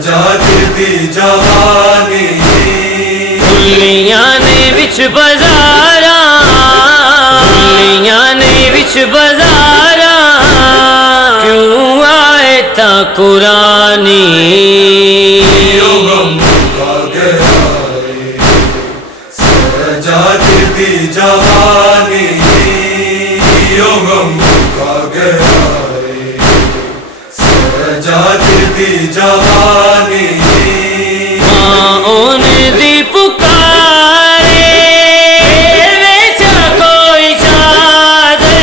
دی جوانی دلیاں نے وچ بازاراں دلیاں نے وچ بازاراں کیوں آئے تا قرآنی غم کا گہرائی سجاد دی جوانی غم کا گہرائی سجاد دی جوانی ماں دی پکارے ویچا کوئی چادر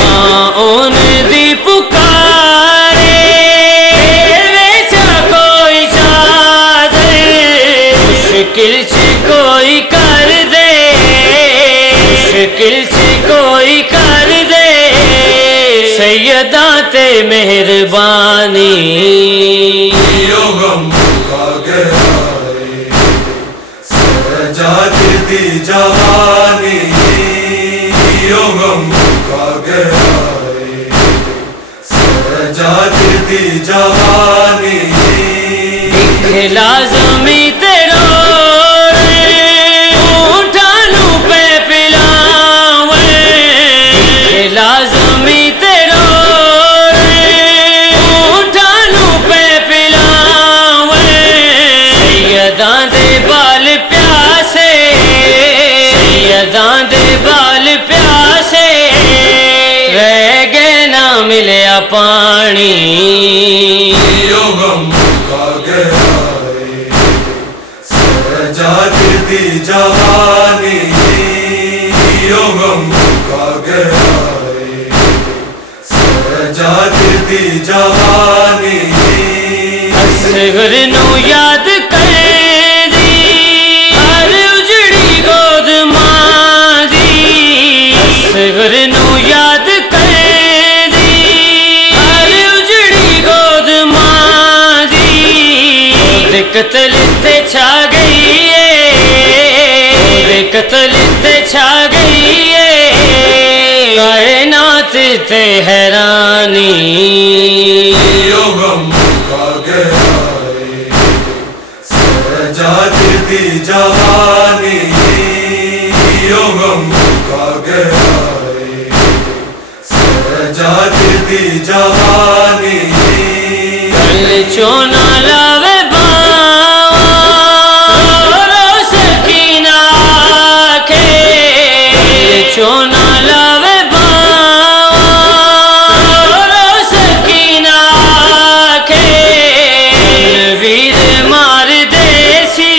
ماں دی پکارے ویچا کوئی چادر مشکل چ کوئی کر دے مشکل چ کوئی کر دے سیداں تے مہربانی غم کا گہرائی سجاد دی جوانی غم کا گہرائی سجاد دی جوانی لازمی تیرا اونٹانوں پہ پلاویں لازمی تیرا اونٹانوں پہ پلاویں سیداں دے بال پیاسے سیداں دے بال پیاسے رہ گئے نہ ملیا پانی غم کا گہرائی سجاد دی جوانی غم کا گہرائی سجاد دی جوانی اصغر نو یاد کر دی ہر اجڑی گود ماں دی اصغر نو یاد کر دی ہر اجڑی گود ماں دی قتل تے چھا گئی ہے قتل تے چھا گئی ہے کائنات تے حیرانی غم کا گہرائی سجاد دی جوانی غم کا گہرائی سجاد دی جوانی دل چونا لاوے باواں رو سکینہ آکھے دل چونا لاوے باواں رو سکینہ آکھے تنویر مار دیسی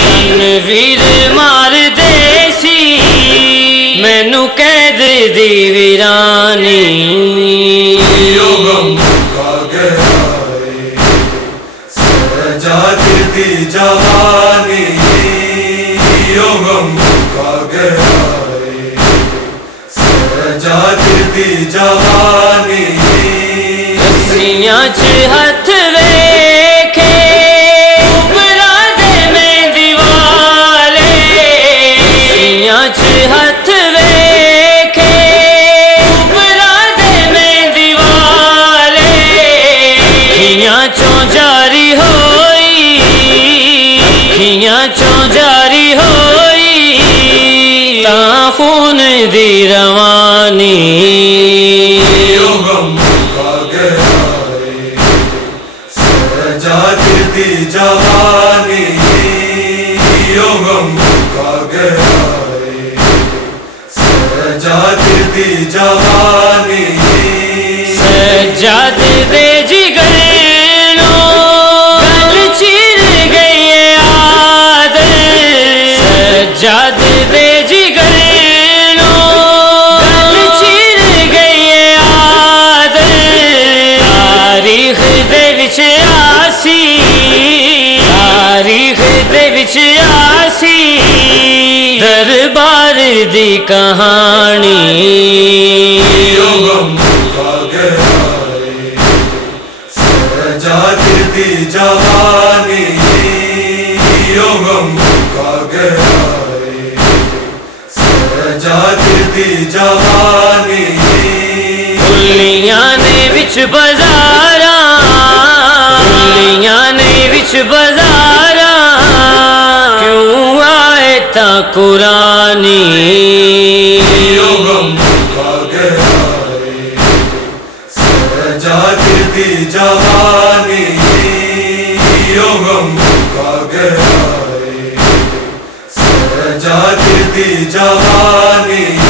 تنویر مار دیسی مینوں قید دی ویرانی غم کا گہرائی سجاد دی جوانی غم کا گہرائی سجاد دی جوانی رسیاں چ ہتھ ویکھے اوپرا دے مہندی والے رسیاں چ ہتھ ویکھے اوپرا دے مہندی والے اکھیاں چوں جاری ہوئی اکھیاں چوں جاری ہوئی تاں خون دی روانی غم کا گہرائی سجاد دی جوانی غم کا گہرائی سجاد دی جوانی سجاد دے جگر نو گل چیر گئی ہے عادت سجاد دے جگر نو گل چیر گئی ہے عادت تاریخ دے وچ آسی تاریخ دے وچ آسی دربار دی کہانی غم کا گہرائی سجاد دی جوانی غم کا گہرائی سجاد دی جوانی دلیاں نے وچ بازاراں وچ بازارا کیوں آئے تا قرآنی غم کا گہرائے سجاد دی جوانی غم کا گہرائے سجاد دی جوانی